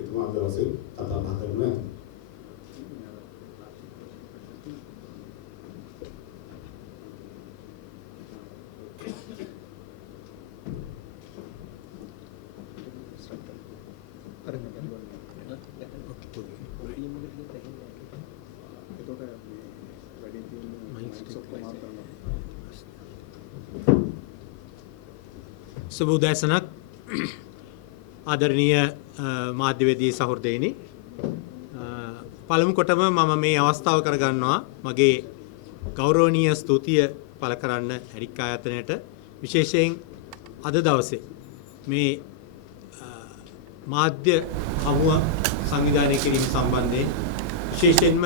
එතුමා අද දවසේ කතා බහ කරනවා. සුබ උදෑසනක් ආදරණීය මාධ්‍යවේදී සහෘදයනි, පළමු කොටම මම මේ අවස්ථාව කරගන්නවා මගේ ගෞරවනීය ස්තුතිය පළ කරන්න ඇරික් ආයතනයට, විශේෂයෙන් අද දවසේ මේ මාධ්‍ය හමුව සංවිධානය කිරීම සම්බන්ධයෙන් විශේෂයෙන්ම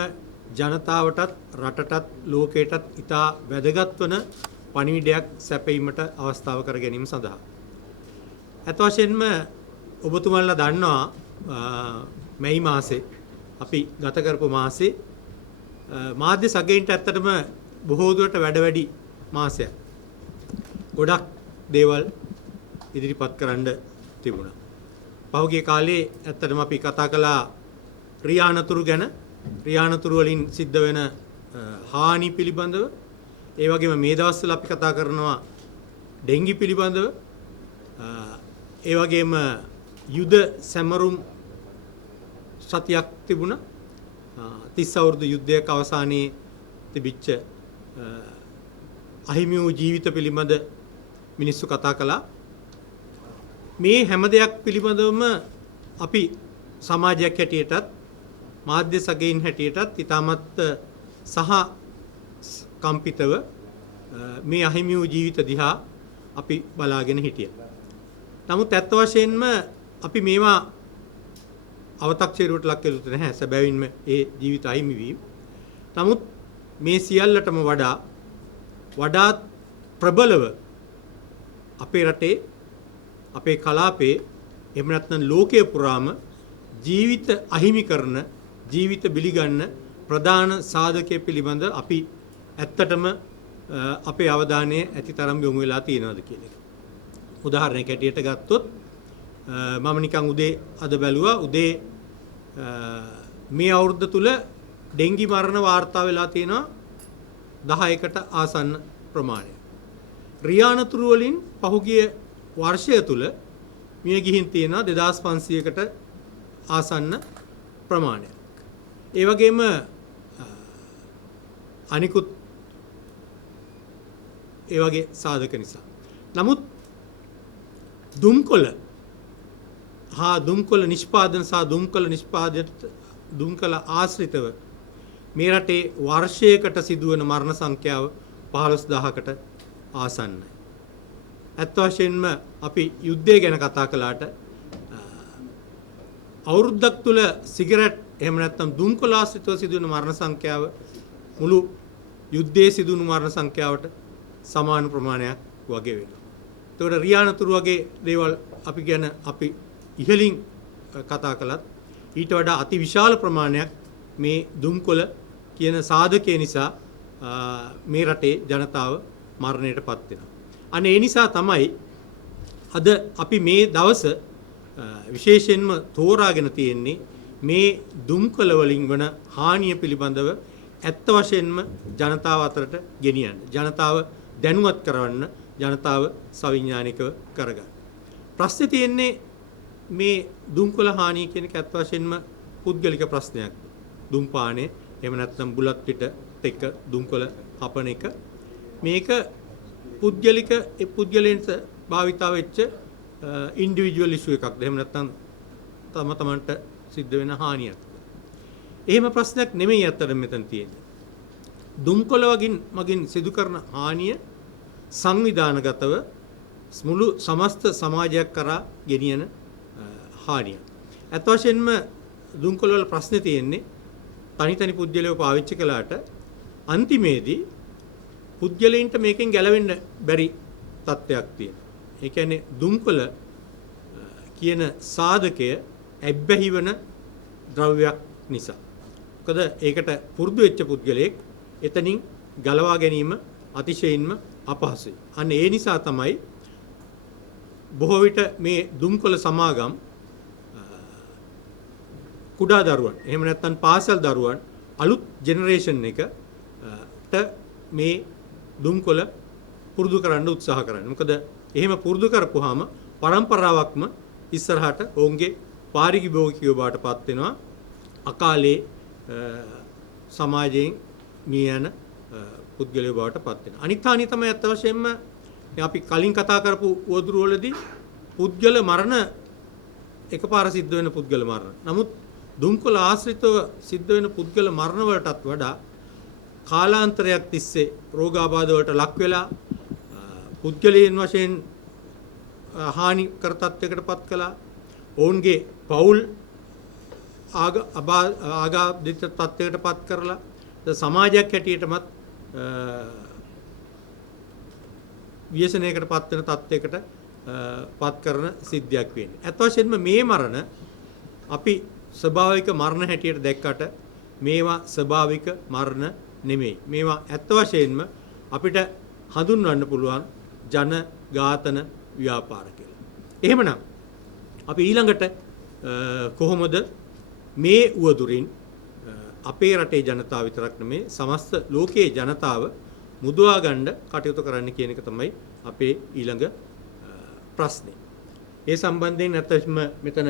ජනතාවටත් රටටත් ලෝකයටත් ඉතා වැදගත් වන පණිවිඩයක් සැපීමට අවස්ථාව කර ගැනීම සඳහා. ඇත්ත වශයෙන්ම ඔබතුමන්ලා දන්නවා මැයි මාසේ අපි ගත කරපු මාසේ මාධ්‍ය සගයන්ට ඇත්තටම බොහෝ දුරට වැඩ වැඩි මාසයක්. ගොඩක් දේවල් ඉදිරිපත් කරන්න තිබුණා. පහුගිය කාලේ ඇත්තටම අපි කතා කළා රියානතුරු ගැන, රියානතුරු වලින් සිද්ධ වෙන හානි පිළිබඳව. ඒ වගේම මේ දවස්වල අපි කතා කරනවා ඩෙන්ගි පිළිබඳව. ඒ වගේම යුද සැමරුම් සතියක් තිබුණා. 30 අවුරුදු යුද්ධයක අවසානයේ තිබිච්ච අහිමි වූ ජීවිත පිළිබඳ මිනිස්සු කතා කළා. මේ හැම දෙයක් පිළිබඳවම අපි සමාජයක් හැටියටත් මාධ්‍ය සගයන් හැටියටත් ඉතාමත් සහ කම්පිතව මේ අහිමි වූ ජීවිත දිහා අපි බලාගෙන හිටියා. නමුත් ඇත්ත වශයෙන්ම අපි මේවා අව탁සිරුවට ලක් කළ යුතු නැහැ. සැබවින්ම ඒ ජීවිත අහිමි වීම. නමුත් මේ සියල්ලටම වඩාත් ප්‍රබලව අපේ රටේ, අපේ කලාපේ, එහෙම නැත්නම් ලෝකයේ පුරාම ජීවිත අහිමි කරන, ජීවිත බිලිගන්න ප්‍රධාන සාධකයේ පිළිබඳ අපි ඇත්තටම අපේ අවධානය ඇති තරම් යොමු වෙලා තියෙනවද කියන එක. උදාහරණයක් හැටියට ගත්තොත් මම නිකන් උදේ අද බැලුවා, උදේ මේ අවුරුද්ද තුල ඩෙන්ගි මරණ වාර්තා වෙලා තියෙනවා 10කට ආසන්න ප්‍රමාණයක්. රියානතුරු වලින් පහුගිය වර්ෂය තුල මිය ගිහින් තියෙනවා 2500කට ආසන්න ප්‍රමාණයක්. ඒ වගේම අනිකුත් ඒ වගේ සාධක නිසා. නමුත් දුම්කොළ නිෂ්පාදන සහ දුම්කොළ ආශ්‍රිතව මේ රටේ වර්ෂයකට සිදුවන මරණ සංඛ්‍යාව 15000කට ආසන්නයි. ඇත්ත වශයෙන්ම අපි යුද්ධය ගැන කතා කළාට අවුරුද්දක් තුල සිගරට් එහෙම නැත්නම් දුම්කොළ ආශ්‍රිතව සිදුවන මරණ සංඛ්‍යාව මුළු යුද්ධයේ සිදුවුණු මරණ සංඛ්‍යාවට සමාන ප්‍රමාණයක් වගේ වෙනවා. ඒතකොට රියානතුරු වගේ දේවල් අපි ගැන අපි ඉහලින් කතා කළත් ඊට වඩා අති විශාල ප්‍රමාණයක් මේ දුම්කොළ කියන සාධකය නිසා මේ රටේ ජනතාව මරණයටපත් වෙනවා. අනේ ඒ නිසා තමයි අද අපි මේ දවස විශේෂයෙන්ම තෝරාගෙන තියෙන්නේ මේ දුම්කොළ වලින් වන හානිය පිළිබඳව ඇත්ත වශයෙන්ම ජනතාව අතරට ගෙනියන්න, ජනතාව දැනුවත් කරවන්න, ජනතාව සවිඥානිකව කරගන්න. ප්‍රශ්නේ තියෙන්නේ මේ දුම්කොළ හානිය කියන එක ඇත්ත වශයෙන්ම පුද්ගලික ප්‍රශ්නයක්. දුම්පානය එහෙම නැත්නම් බුලත් පිට එක්ක දුම්කොළ හපන එක මේක පුද්ගලයන්ට භාවිතා වෙච්ච ඉන්ඩිවිජුවල් ඉෂුව එකක්ද එහෙම නැත්නම් තමන්ට සිද්ධ වෙන හානියක්. එහෙම ප්‍රශ්නයක් නෙමෙයි අතට මෙතන තියෙන්නේ. දුම්කොළ මගින් සිදු කරන හානිය සංවිධානගතව මුළු සමස්ත සමාජයක් කරා ගෙනියන හානිය. අත් වශයෙන්ම දුම්කොළ වල ප්‍රශ්නේ තියෙන්නේ තනි පුද්ගලයෝ පාවිච්චි කළාට අන්තිමේදී පුද්ගලයන්ට මේකෙන් ගැලවෙන්න බැරි තත්ත්වයක් තියෙනවා. ඒ කියන්නේ දුම්කොළ කියන සාධකය ඇබ්බැහි වන ද්‍රව්‍යයක් නිසා. මොකද ඒකට පුරුදු වෙච්ච පුද්ගලයෙක් එතනින් ගලවා ගැනීම අතිශයින්ම අපහසුයි. අන්න ඒ නිසා තමයි බොහෝ විට මේ දුම්කොළ සමාගම් කුඩා දරුවන් එහෙම නැත්නම් පාසල් දරුවන් අලුත් ජෙනරේෂන් එකට මේ දුම්කොළ පුරුදු කරන්න උත්සාහ කරන්න. මොකද එහෙම පුරුදු කරපුවාම පරම්පරාවක්ම ඉස්සරහට ඔවුන්ගේ පාරිභෝගිකයෝ බවට පත් වෙනවා. අකාලේ සමාජයෙන් මිය යන පුද්ගලයෝ බවට පත් වෙනවා. අනිත් තමයි අත් වශයෙන්ම අපි කලින් කතා කරපු උවදුරු වලදී පුද්ගල මරණ එකපාර සිද්ධ වෙන පුද්ගල මරණ. නමුත් දුම්කොළ ආශ්‍රිතව සිද්ධ වෙන පුද්ගල මරණ වලටත් වඩා කාලාන්තරයක් තිස්සේ රෝගාබාධ වලට ලක් වෙලා පුද්ගලයන් වශයෙන් හානි කර තත්යකටපත් කළා. ඔවුන්ගේ පෞල් ආගාදිත තත්යකටපත් කරලා සමාජයක් හැටියටමත් ව්‍යසනයකටපත් වෙන තත්යකට පත් කරන සිද්ධියක් වෙන්නේ. අත් වශයෙන්ම මේ මරණ අපි ස්වභාවික මරණ හැටියට දැක්කට මේවා ස්වභාවික මරණ නෙමෙයි. මේවා ඇත්ත වශයෙන්ම අපිට හඳුන්වන්න පුළුවන් ජන ඝාතන ව්‍යාපාර කියලා. එහෙමනම් අපි ඊළඟට කොහොමද මේ උවදුරින් අපේ රටේ ජනතාව විතරක් නෙමේ සමස්ත ලෝකයේ ජනතාව මුදවා ගන්න කටයුතු කරන්න කියන එක තමයි අපේ ඊළඟ ප්‍රශ්නේ. ඒ සම්බන්ධයෙන් නැත්නම් මෙතන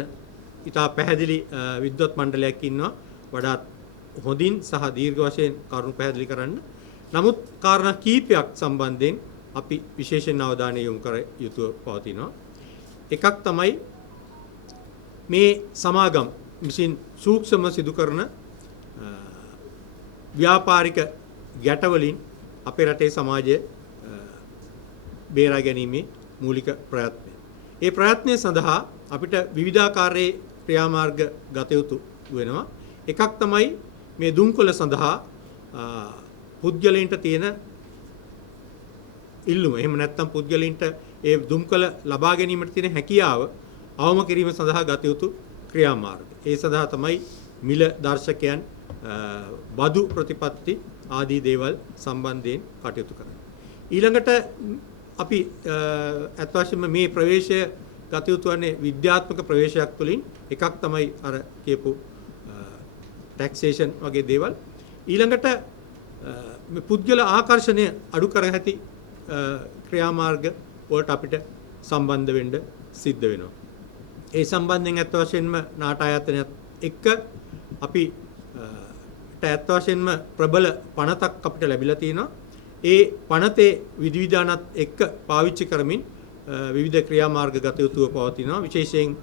ඉතා පැහැදිලි විද්වත් මණ්ඩලයක් ඉන්නවා වඩාත් හොඳින් සහ දීර්ඝ වශයෙන් කරුණු පැහැදිලි කරන්න. නමුත් කාරණා කීපයක් සම්බන්ධයෙන් අපි විශේෂයෙන් අවධානය යොමු කර යුතුව පවතිනවා. එකක් තමයි මේ සමාගම් විසින් සූක්ෂම සිදු කරන ව්‍යාපාරික ගැටවලින් අපේ රටේ සමාජය බේරා ගැනීමේ මූලික ප්‍රයත්නය. ඒ ප්‍රයත්නය සඳහා අපිට විවිධාකාරයේ ක්‍රියාමාර්ග ගත යුතු වෙනවා. එකක් තමයි මේ දුම්කොළ සඳහා පුද්ගලයන්ට තියෙන ඉල්ලුම. එහෙම නැත්නම් පුද්ගලයන්ට ඒ දුම්කොළ ලබා ගැනීමට තියෙන හැකියාව අවම කිරීම සඳහා ගත යුතු ක්‍රියාමාර්ග. ඒ සඳහා තමයි මිල දර්ශකයන් බදු ප්‍රතිපත්ති ආදී දේවල් සම්බන්ධයෙන් කටයුතු කරන්නේ. ඊළඟට අපි අත් වශයෙන්ම මේ ප්‍රවේශය ගත යුතු වන්නේ විද්‍යාත්මක ප්‍රවේශයක් තුළින්. එකක් තමයි අර කියපු ටැක්සේෂන් වගේ දේවල්. ඊළඟට මේ පුද්ගල ආකර්ෂණය අඩු කර ඇති ක්‍රියාමාර්ග වලට අපිට සම්බන්ධ වෙන්න සිද්ධ වෙනවා. ඒ සම්බන්ධයෙන් අත් වශයෙන්ම නාට ආයතනයත් එක්ක අපි ඇත්ත වශයෙන්ම ප්‍රබල පනතක් අපිට ලැබිලා තියෙනවා. ඒ පනතේ විධිවිධානත් එක්ක පාවිච්චි කරමින් විවිධ ක්‍රියාමාර්ග ගත යුතුව පවතිනවා. විශේෂයෙන්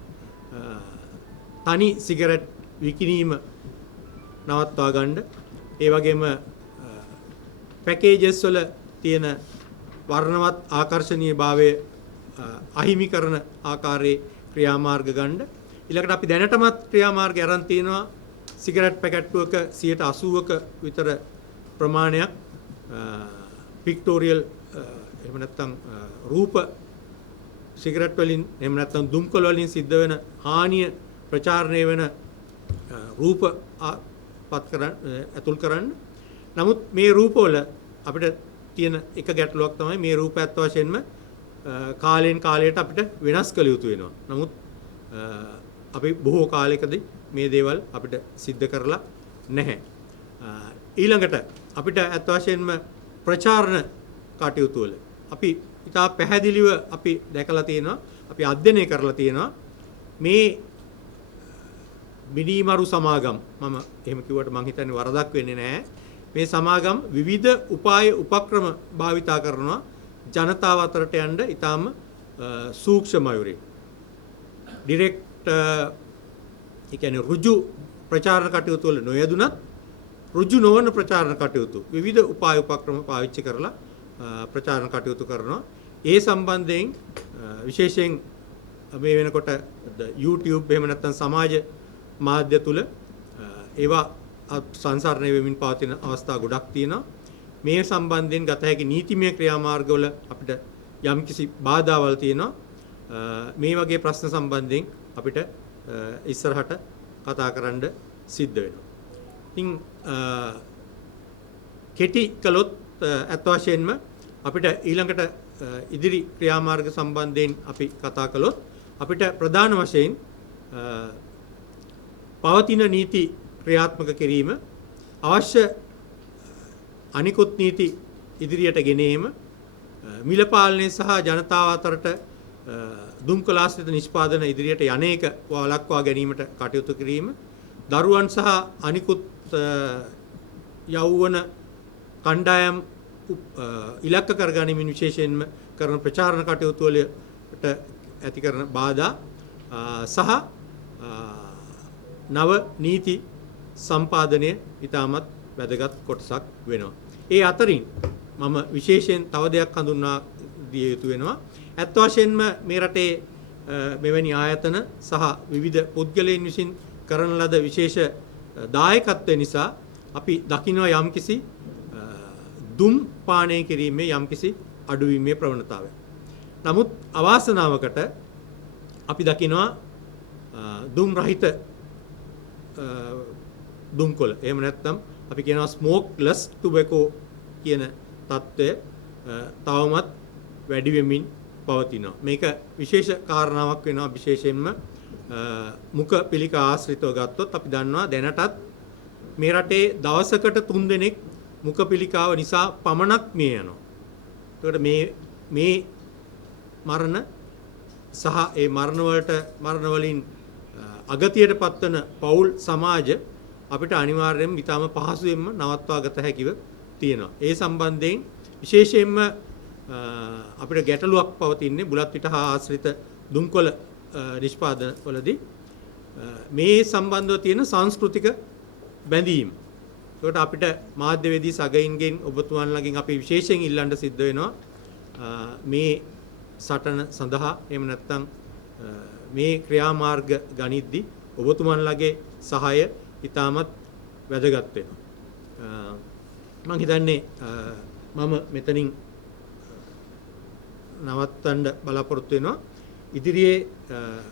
තනි සිගරට් විකිණීම නවත්වා ගන්න. ඒ වගේම පැකේජස් වල තියෙන වර්ණවත් ආකර්ශනීය භාවය අහිමි කරන ආකාරයේ ක්‍රියාමාර්ග ගන්න. ඊළඟට අපි දැනටමත් ක්‍රියාමාර්ග අරන් තියෙනවා. සිගරට් පැකට්ටුවක 80%ක විතර ප්‍රමාණයක් පික්ටෝරියල් එහෙම නැත්නම් රූප සිගරට් වලින් එහෙම නැත්නම් දුම්කොළ වලින් සිද්ධ වෙන හානිය ප්‍රචාරණය වෙන රූප පත් කරන් ඇතුල් කරන්න. නමුත් මේ රූපවල අපිට තියෙන එක ගැටලුවක් තමයි මේ රූප ඇත්ත වශයෙන්ම කාලෙන් කාලයට අපිට වෙනස් කළ යුතු වෙනවා. නමුත් අපි බොහෝ කාලයකදී මේ දේවල් අපිට සිද්ධ කරලා නැහැ. ඊළඟට අපිට ඇත්ත වශයෙන්ම ප්‍රචාරණ කටයුතු වල අපි ඉතා පැහැදිලිව අපි දැකලා තියෙනවා, අපි අධ්‍යයනය කරලා තියෙනවා මේ මිනිමරු සමාගම්. මම එහෙම කිව්වට මම හිතන්නේ වරදක් වෙන්නේ නැහැ. මේ සමාගම් විවිධ උපාය උපක්‍රම භාවිතා කරනවා ජනතාව අතරට යන්න ඉතාම සූක්ෂමවරින්. ඩිරෙක්ට් ඒ කියන්නේ ඍජු ප්‍රචාරණ කටයුතු වල නොයදුනත් ඍජු නොවන ප්‍රචාරණ කටයුතු විවිධ උපාය උපක්‍රම පාවිච්චි කරලා ප්‍රචාරණ කටයුතු කරනවා. ඒ සම්බන්ධයෙන් විශේෂයෙන් මේ වෙනකොට YouTube එහෙම නැත්නම් සමාජ මාධ්‍ය තුල ඒවා සංසරණය වෙමින් පවතින අවස්ථා ගොඩක් තියෙනවා. මේ සම්බන්ධයෙන් ගත හැකි නීතිමය ක්‍රියාමාර්ගවල අපිට යම්කිසි බාධාවල් තියෙනවා. මේ වගේ ප්‍රශ්න සම්බන්ධයෙන් අපිට ඉස්සරහට කතා කරන්න සිද්ධ වෙනවා. ඉතින් කෙටි කළොත් අත් වශයෙන්ම අපිට ඊළඟට ඉදිරි ක්‍රියාමාර්ග සම්බන්ධයෙන් අපි කතා කළොත් අපිට ප්‍රධාන වශයෙන් පවතින නීති ක්‍රියාත්මක කිරීම, අවශ්‍ය අනිකුත් නීති ඉදිරියට ගෙනීම, මිල පාලනය සහ ජනතාව අතරට දුම්කලාස්ථිත නිෂ්පාදන ඉදිරියට යන්නේක වළක්වා ගැනීමට කටයුතු කිරීම, දරුවන් සහ අනිකුත් යෞවන කණ්ඩායම් ඉලක්ක කරගනිමින් විශේෂයෙන්ම කරන ප්‍රචාරණ කටයුතු වලට ඇති කරන බාධා සහ නව නීති සම්පාදනය ඉතාමත් වැදගත් කොටසක් වෙනවා. ඒ අතරින් මම විශේෂයෙන් තව දෙයක් හඳුන්වා දිය යුතු වෙනවා. ඇත්ත වශයෙන්ම මේ රටේ මෙවැනි ආයතන සහ විවිධ පුද්ගලයන් විසින් කරන ලද විශේෂ දායකත්වය නිසා අපි දකිනවා යම්කිසි දුම් පානය කිරීමේ යම්කිසි අඩුවීමේ ප්‍රවණතාවය. නමුත් අවාසනාවකට අපි දකිනවා දුම් රහිත දුම්කොළ, එහෙම නැත්නම් අපි කියනවා ස්මෝක්ලස් ටොබැකෝ කියන தত্ত্বය තවමත් වැඩි වෙමින් පවතිනවා. මේක විශේෂ කාරණාවක් වෙනවා. විශේෂයෙන්ම මුඛ පිළිකා ආශ්‍රිතව ගත්තොත් අපි දන්නවා දැනටත් මේ රටේ දවසකට 3 දෙනෙක් මුඛ පිළිකාව නිසා පමණක් මිය යනවා. ඒකට මේ මරණ සහ ඒ මරණ වලින් අගතියට පත්වන පෞල් සමාජ අපිට අනිවාර්යයෙන්ම ඊටම පහසුවෙන්ම නවත්වා ගත හැකිව තියෙනවා. ඒ සම්බන්ධයෙන් විශේෂයෙන්ම අපිට ගැටලුවක් පවතින්නේ බුලත් පිට හා ආශ්‍රිත දුම්කොළ නිෂ්පාදන වලදී මේ සම්බන්ධව තියෙන සංස්කෘතික බැඳීම්. ඒකට අපිට මාධ්‍යවේදී සගයින්ගෙන් ඔබතුමන්ලගෙන් අපි විශේෂයෙන් ඉල්ලන්න සිද්ධ වෙනවා මේ සටන සඳහා එහෙම නැත්නම් මේ ක්‍රියාමාර්ග ගනිද්දී ඔබතුමන්ලගේ සහාය ඉතාමත් වැදගත් වෙනවා. මම හිතන්නේ මම මෙතනින් නවත්තන්න බලාපොරොත්තු වෙනවා. ඉදිරියේ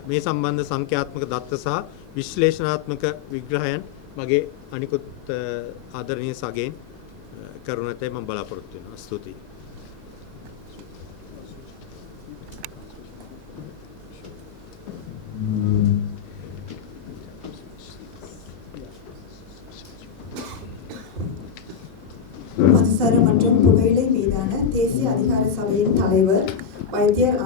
මේ සම්බන්ධ සංඛ්‍යාත්මක දත්ත සහ විශ්ලේෂණාත්මක විග්‍රහයන් මගේ අනිකුත් ආදරණීය සගයන් කරුණතේ මම බලාපොරොත්තු වෙනවා. ස්තුතියි. மதுசார மற்றும் புகையிலை மீதான தேசிய அதிகார சபையின் தலைவர் வைத்தியர்